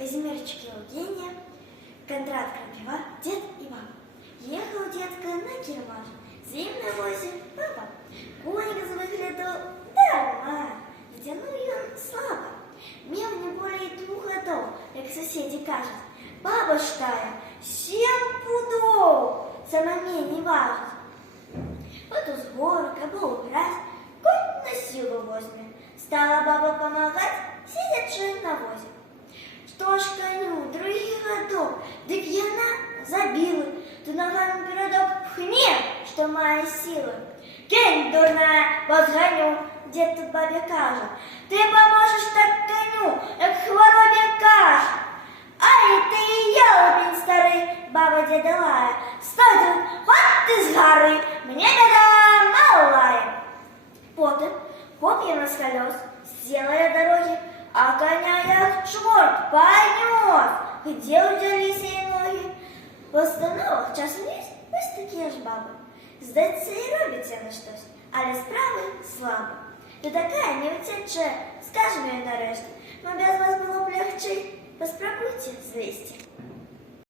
Казимирчик и Евгения, Кондрат Крапива, дед и баба. Ехал дедка на кермаш, зимний возі папа. Коник з вигляду дарма, затянул он слабо. Мел не более 2 годов, как соседи кажут. Баба ж тая 7 пудов, самому не важно. Вот у сбор, кого убрать, конь на силу возьме. Стала баба помогать, сидячи на возе. Что ж коню 2 годов, дык яна забила, ты ногами передок пхне, что моя сила. Кинь, дурная, возгоню, дед тут бабе каже. Ты поможешь так коню, как хворобе каже. Ай, ты и елопень старый, баба деда лая. Стой тут, вот ты с горы, мне беда малая. Потом копьями с колес сделали дороги, а коня я чорт понес. Где удались ей ноги? В остановах часом есть ось такі ж баби. Здається, і робиться на щось, але справи слабо. Ти така не втече, скажемо їй нарешті, но без вас було б легче. Поспробуйте злізти.